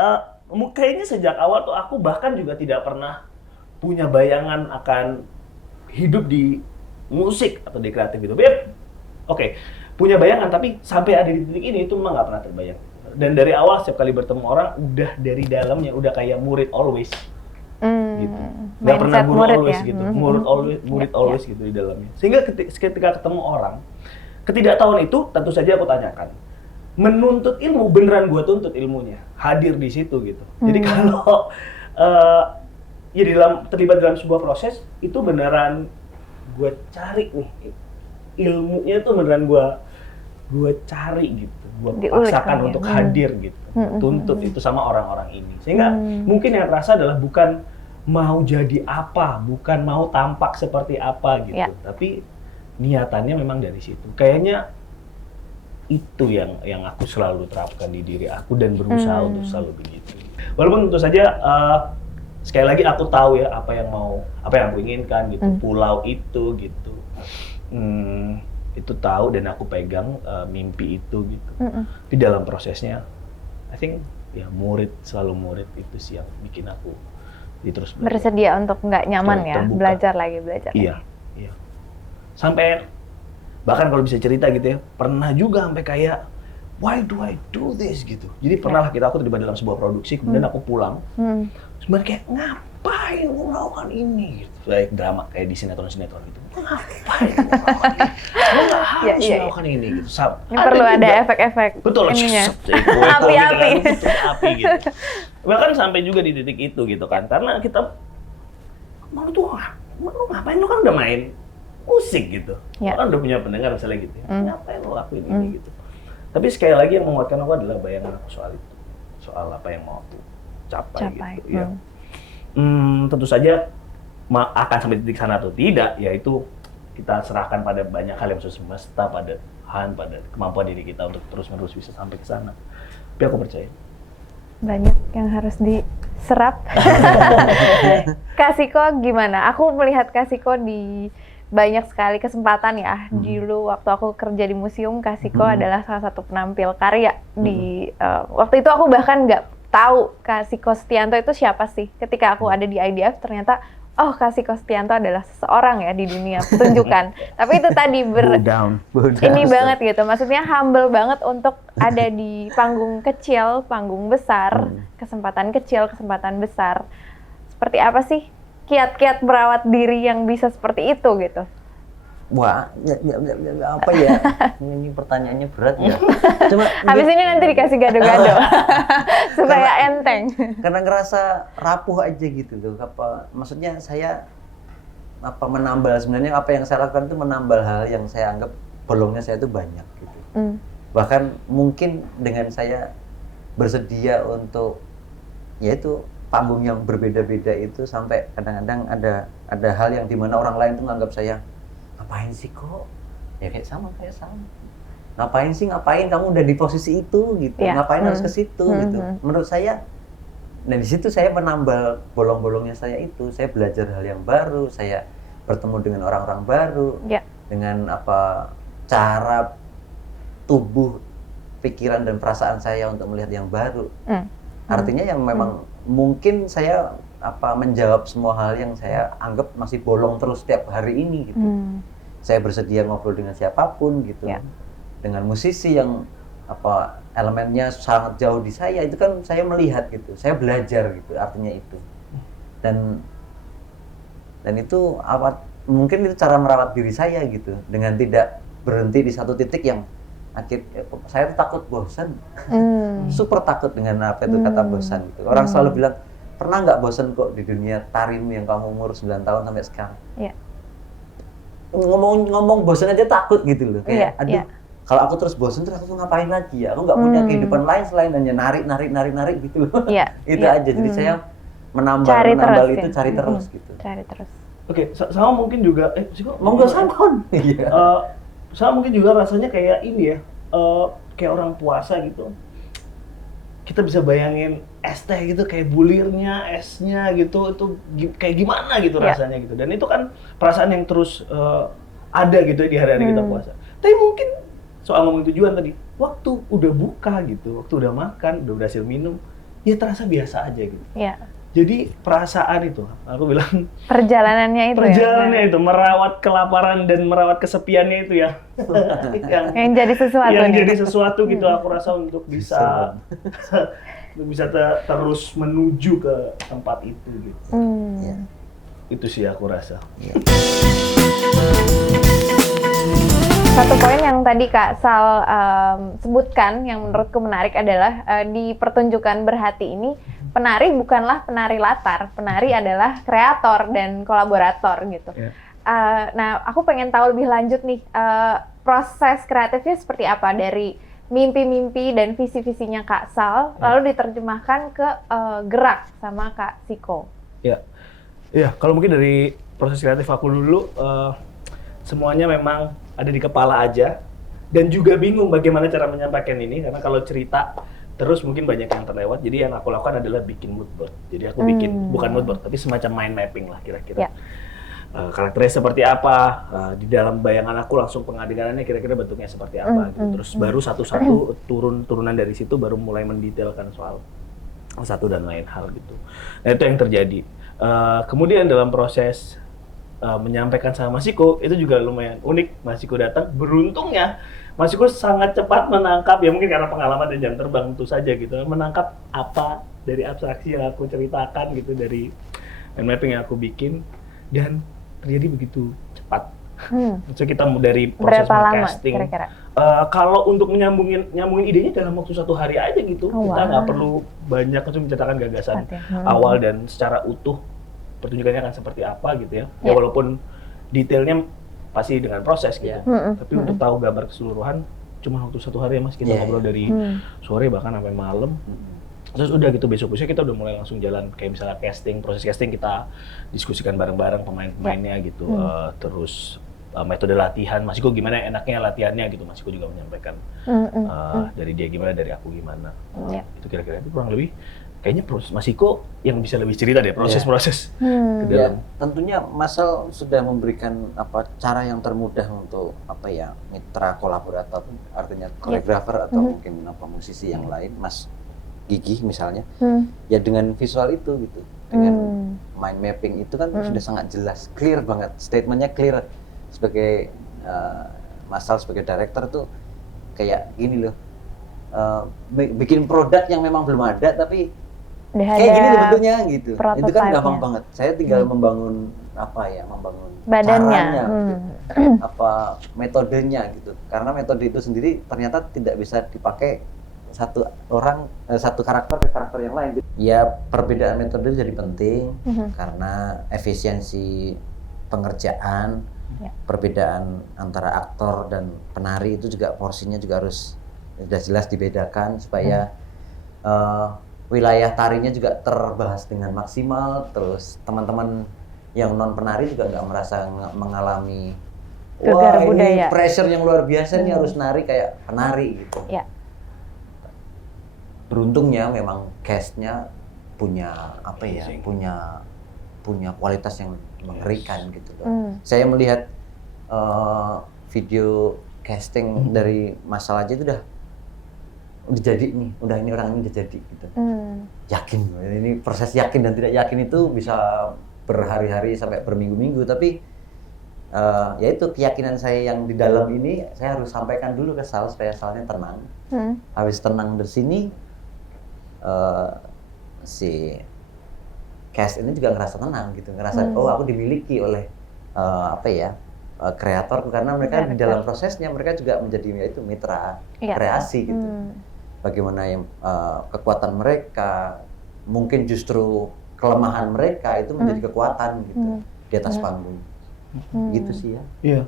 Kayaknya sejak awal tuh aku bahkan juga tidak pernah punya bayangan akan hidup di musik atau di kreatif gitu. Oke. Punya bayangan tapi sampai ada di titik ini itu memang nggak pernah terbayang. Dan dari awal setiap kali bertemu orang udah dari dalamnya udah kayak murid always gitu, nggak pernah guru always ya? Gitu, murid always gitu di dalamnya. Sehingga ketika ketemu orang, ketidaktahuan itu tentu saja aku tanyakan. Menuntut ilmu beneran gue tuntut ilmunya, hadir di situ gitu. Jadi kalau ya terlibat dalam sebuah proses itu beneran gue cari nih ilmunya tuh beneran gue cari gitu. Gue paksakan untuk hadir gitu, tuntut itu sama orang-orang ini. Sehingga mungkin yang terasa adalah bukan mau jadi apa, bukan mau tampak seperti apa gitu, tapi niatannya memang dari situ. Kayaknya itu yang aku selalu terapkan di diri aku dan berusaha untuk selalu begitu. Walaupun tentu saja sekali lagi aku tahu ya apa yang aku inginkan gitu, pulau itu gitu. Itu tahu dan aku pegang mimpi itu gitu. Di dalam prosesnya, I think ya selalu murid itu sih yang bikin aku terus bersedia untuk nggak nyaman ya, terbuka. belajar lagi. Iya. Sampai bahkan kalau bisa cerita gitu ya, pernah juga sampai kayak why do I do this gitu. Jadi pernah aku terlibat dalam sebuah produksi, kemudian aku pulang, sebenarnya kayak ngapain gue melakukan ini gitu. Kayak drama kayak di sinetron gitu. Ngapain gue melakukan ini? Gue nggak harus melakukan ini gitu. Perlu ada efek-efek. Betul. Api-api. Api gitu. Bahkan sampai juga di titik itu gitu kan. Karena kita lu ngapain, lu kan udah main musik gitu. Kan udah punya pendengar misalnya gitu. Ngapain lu lakuin ini gitu. Tapi sekali lagi yang menguatkan aku adalah bayangan aku soal itu. Soal apa yang mau aku capai. Gitu ya. Tentu saja akan sampai titik sana atau tidak, yaitu kita serahkan pada banyak hal yang semesta, pada Tuhan, pada kemampuan diri kita untuk terus-menerus bisa sampai ke sana. Tapi aku percaya. Banyak yang harus diserap. Kak Siko gimana? Aku melihat Kak Siko di banyak sekali kesempatan ya. Dulu waktu aku kerja di museum, Kak Siko adalah salah satu penampil karya di waktu itu aku bahkan nggak tahu Kak Siko Setianto itu siapa sih. Ketika aku ada di IDF ternyata oh Kak Siko Setianto adalah seseorang ya di dunia pertunjukan. Tapi itu tadi ini banget gitu. Maksudnya humble banget untuk ada di panggung kecil, panggung besar, kesempatan kecil, kesempatan besar. Seperti apa sih kiat-kiat merawat diri yang bisa seperti itu gitu? Wah, apa ya? Ini pertanyaannya berat ya. Cuma habis ini nanti dikasih gado-gado supaya enteng. Karena ngerasa rapuh aja gitu loh. Maksudnya saya menambal, sebenarnya apa yang saya lakukan itu menambal hal yang saya anggap bolongnya saya itu banyak gitu. Bahkan mungkin dengan saya bersedia untuk yaitu panggung yang berbeda-beda itu sampai kadang-kadang ada hal yang dimana orang lain tuh nganggap saya ngapain sih kok? Ya kayak sama. Ngapain kamu udah di posisi itu gitu. Ngapain harus ke situ gitu. Menurut saya dan di situ saya menambal bolong-bolongnya saya itu. Saya belajar hal yang baru, saya bertemu dengan orang-orang baru. Dengan cara tubuh, pikiran dan perasaan saya untuk melihat yang baru. Artinya yang memang mungkin saya menjawab semua hal yang saya anggap masih bolong terus setiap hari ini gitu. Saya bersedia ngobrol dengan siapapun gitu. Dengan musisi yang elemennya sangat jauh di saya, itu kan saya melihat gitu. Saya belajar gitu artinya itu. Dan itu mungkin itu cara merawat diri saya gitu dengan tidak berhenti di satu titik yang saya tuh takut bosan. Super takut dengan kata bosan gitu. Orang selalu bilang, pernah nggak bosan kok di dunia tarimu yang kamu umur 9 tahun sampai sekarang? Ngomong bosan aja takut gitu loh. Kayak kalau aku terus bosan terus aku tuh ngapain lagi ya? Aku nggak punya kehidupan lain selain hanya narik gitu loh. Itu aja. Jadi saya menambal itu cari terus gitu. Cari terus. Oke, sama mungkin juga monggo sampun. Sama mungkin juga rasanya kayak ini ya, kayak orang puasa gitu. Kita bisa bayangin es teh gitu, kayak bulirnya, esnya gitu, itu kayak gimana gitu rasanya gitu. Dan itu kan perasaan yang terus ada gitu ya di hari-hari kita puasa. Tapi mungkin soal ngomong tujuan tadi, waktu udah buka gitu, waktu udah makan, udah berhasil minum, ya terasa biasa aja gitu. Jadi perasaan itu, aku bilang perjalanannya itu merawat kelaparan dan merawat kesepiannya itu ya, yang jadi sesuatu. Yang jadi sesuatu gitu, aku rasa untuk bisa terus menuju ke tempat itu gitu. Itu sih aku rasa. Satu poin yang tadi Kak Sal sebutkan yang menurutku menarik adalah di pertunjukan Berhati ini penari bukanlah penari latar, penari adalah kreator dan kolaborator gitu. Nah, aku pengen tahu lebih lanjut nih, proses kreatifnya seperti apa dari mimpi-mimpi dan visi-visinya Kak Sal, lalu diterjemahkan ke gerak sama Kak Siko. Ya, kalau mungkin dari proses kreatif aku dulu, semuanya memang ada di kepala aja, dan juga bingung bagaimana cara menyampaikan ini, karena kalau cerita terus mungkin banyak yang terlewat. Jadi yang aku lakukan adalah bikin mood board. Jadi aku bikin bukan mood board, tapi semacam mind mapping lah kira-kira. Karakternya seperti apa, di dalam bayangan aku langsung pengadeganannya kira-kira bentuknya seperti apa gitu. Terus baru satu-satu turunan dari situ baru mulai mendetailkan soal satu dan lain hal gitu. Nah itu yang terjadi. Kemudian dalam proses menyampaikan sama Mas Siko itu juga lumayan unik. Mas Siko datang, beruntungnya Mas Siko sangat cepat menangkap, ya mungkin karena pengalaman dan jam terbang itu saja gitu, menangkap apa dari abstraksi yang aku ceritakan gitu, dari mind mapping yang aku bikin, dan terjadi begitu cepat. So kita dari proses casting. Kalau untuk nyambungin idenya dalam waktu 1 hari aja gitu, kita nggak perlu banyak menceritakan gagasan awal dan secara utuh pertunjukannya akan seperti apa gitu ya. Ya walaupun detailnya pasti dengan proses gitu. Tapi untuk tahu gambar keseluruhan cuma waktu 1 hari ya Mas, kita ngobrol dari sore bahkan sampai malam. Terus udah gitu besok-besok kita udah mulai langsung jalan, kayak misalnya casting, proses casting kita diskusikan bareng-bareng pemain-pemainnya gitu. Terus metode latihan, Mas Siko gimana enaknya latihannya gitu, Mas Siko juga menyampaikan dari dia gimana, dari aku gimana. Itu kira-kira itu kurang lebih kayaknya proses Mas Iko yang bisa lebih cerita deh proses-proses ke Ya, dalam. tentunya Masal sudah memberikan cara yang termudah untuk mitra kolaborator, artinya koreografer atau mungkin musisi yang lain, Mas Gigi misalnya, ya dengan visual itu gitu, dengan mind mapping itu kan sudah sangat jelas, clear banget, statementnya clear. Sebagai Masal sebagai director tuh kayak gini loh, bikin produk yang memang belum ada tapi kayak gini loh bentuknya gitu. Itu kan gampang banget. Saya tinggal membangun membangun badannya, caranya, metodenya gitu. Karena metode itu sendiri ternyata tidak bisa dipakai satu karakter ke karakter yang lain. Ya perbedaan metode jadi penting karena efisiensi pengerjaan, perbedaan antara aktor dan penari itu juga porsinya juga harus sudah jelas dibedakan supaya wilayah tarinya juga terbahas dengan maksimal, terus teman-teman yang non penari juga nggak merasa mengalami ini pressure yang luar biasa nih harus nari kayak penari gitu. Ya. Beruntungnya memang cast-nya punya punya kualitas yang mengerikan gitu loh. Saya melihat video casting dari Masal aja itu udah jadi nih, ini orang ini udah jadi gitu. Yakin, ini proses yakin dan tidak yakin itu bisa berhari-hari sampai berminggu-minggu, tapi ya itu keyakinan saya yang di dalam ini saya harus sampaikan dulu ke Sal supaya Salnya tenang. Habis tenang dari sini si cast ini juga ngerasa tenang gitu, ngerasa aku dimiliki oleh kreator, karena mereka di dalam prosesnya mereka juga menjadi itu mitra kreasi gitu. Bagaimana kekuatan mereka, mungkin justru kelemahan mereka itu menjadi kekuatan gitu di atas panggung. Gitu sih ya. Iya.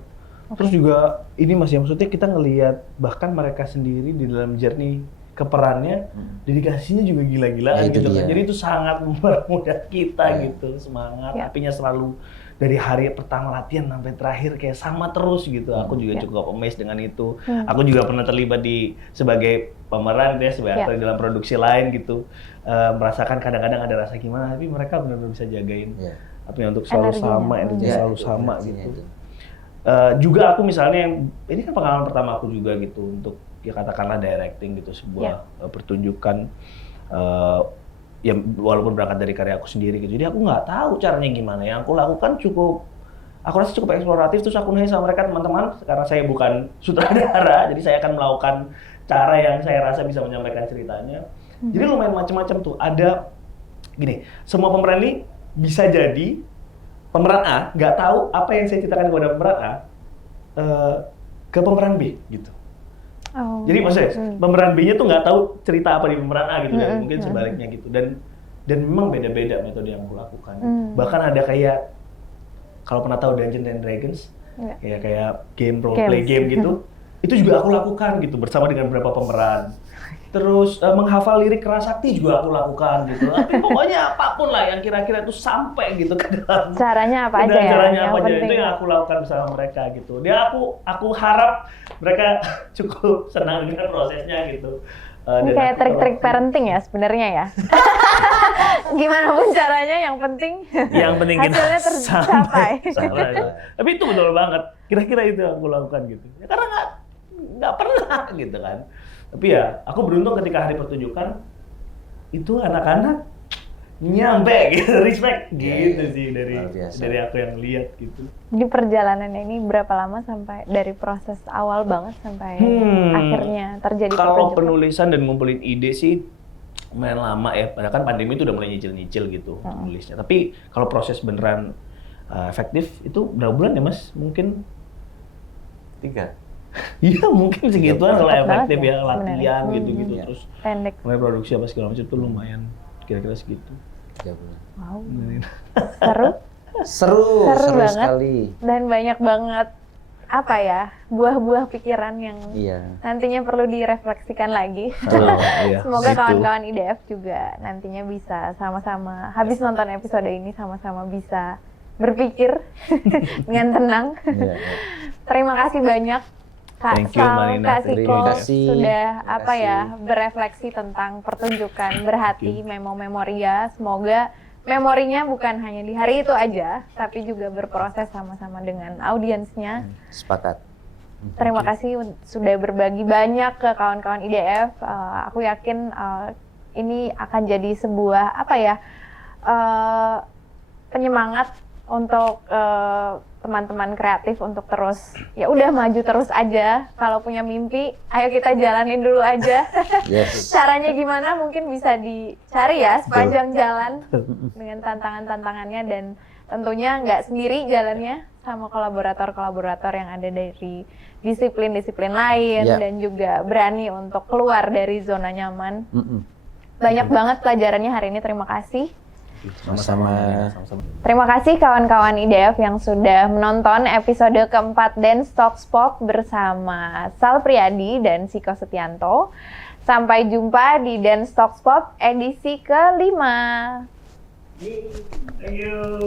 Terus juga ini Mas, ya maksudnya kita ngelihat bahkan mereka sendiri di dalam journey keperannya, dedikasinya juga gila-gilaan gitu kan. Jadi itu sangat mempermudah kita gitu, semangat, apinya selalu dari hari pertama latihan sampai terakhir kayak sama terus gitu. Aku juga cukup amazed dengan itu. Aku juga pernah terlibat sebagai pemeran sebagai aktor di dalam produksi lain gitu. Merasakan kadang-kadang ada rasa gimana, tapi mereka benar-benar bisa jagain apinya untuk selalu sama, energinya selalu sama gitu. Juga aku misalnya, ini kan pengalaman pertama aku juga gitu untuk ya katakanlah directing gitu, sebuah pertunjukan ya walaupun berangkat dari karya aku sendiri gitu. Jadi aku nggak tahu caranya gimana. Yang aku lakukan aku rasa cukup eksploratif. Terus aku nanya sama mereka, teman-teman, karena saya bukan sutradara, jadi saya akan melakukan cara yang saya rasa bisa menyampaikan ceritanya. Jadi lumayan macam-macam tuh. Ada gini, semua pemeran ini bisa jadi pemeran A nggak tahu apa yang saya ceritakan kepada pemeran A ke pemeran B gitu. Jadi maksudnya pemeran B-nya tuh nggak tahu cerita apa di pemeran A gitu, dan mungkin sebaliknya gitu. Dan memang beda-beda metode yang aku lakukan. Bahkan ada kayak, kalau pernah tahu Dungeons and Dragons, kayak game role play game gitu, itu juga aku lakukan gitu bersama dengan beberapa pemeran. Terus menghafal lirik Kerasakti juga aku lakukan gitu. Tapi pokoknya apapun lah yang kira-kira itu sampai gitu ke dalam. Caranya apa aja ya? Caranya apa aja itu yang aku lakukan bersama mereka gitu. Aku harap mereka cukup senang dengan prosesnya gitu. Ini kayak trik-trik parenting ya sebenarnya ya. Gimana pun caranya, yang penting hasilnya tercapai. Tapi itu betul banget. Kira-kira itu yang aku lakukan gitu. Ya, karena nggak pernah gitu kan. Tapi ya, aku beruntung ketika hari pertunjukan itu anak-anak nyampe gitu, respect gitu sih dari aku yang lihat gitu. Di perjalanannya ini berapa lama sampai dari proses awal banget sampai akhirnya terjadi pertunjukan? Kalau penulisan dan ngumpulin ide sih lumayan lama ya, padahal kan pandemi itu udah mulai nyicil-nyicil gitu nulisnya. Tapi kalau proses beneran efektif itu berapa bulan ya Mas? Mungkin 3. Iya mungkin segituan kalau efektif ya, latihan gitu-gitu terus pendek. Mulai produksi apa segala macam itu lumayan kira-kira segitu. 3 bulan. Wow. Seru banget sekali. Dan banyak banget buah-buah pikiran yang nantinya perlu direfleksikan lagi. Semoga kawan-kawan IDF juga nantinya bisa sama-sama habis nonton episode ini sama-sama bisa berpikir dengan tenang. Terima kasih banyak Kak Thank you, Sal, Mbak Nina. Kak Terima Siko kasih. sudah Terima apa ya kasih. berefleksi tentang pertunjukan berhati Memo-Memoria. Semoga memorinya bukan hanya di hari itu aja, tapi juga berproses sama-sama dengan audiensnya. Sepakat. Terima kasih sudah berbagi banyak ke kawan-kawan IDF. Aku yakin ini akan jadi sebuah apa ya penyemangat untuk teman-teman kreatif untuk terus ya udah maju terus aja. Kalau punya mimpi, ayo kita jalanin dulu aja. Yes. Caranya gimana mungkin bisa dicari ya sepanjang jalan dengan tantangan-tantangannya, dan tentunya nggak sendiri jalannya, sama kolaborator-kolaborator yang ada dari disiplin-disiplin lain dan juga berani untuk keluar dari zona nyaman. Banyak banget pelajarannya hari ini. Terima kasih. Sama-sama. Terima kasih kawan-kawan IDF yang sudah menonton episode keempat Dance Talks Pop bersama Sal Priadi dan Siko Setianto. Sampai jumpa di Dance Talks Pop edisi ke-5. Thank you.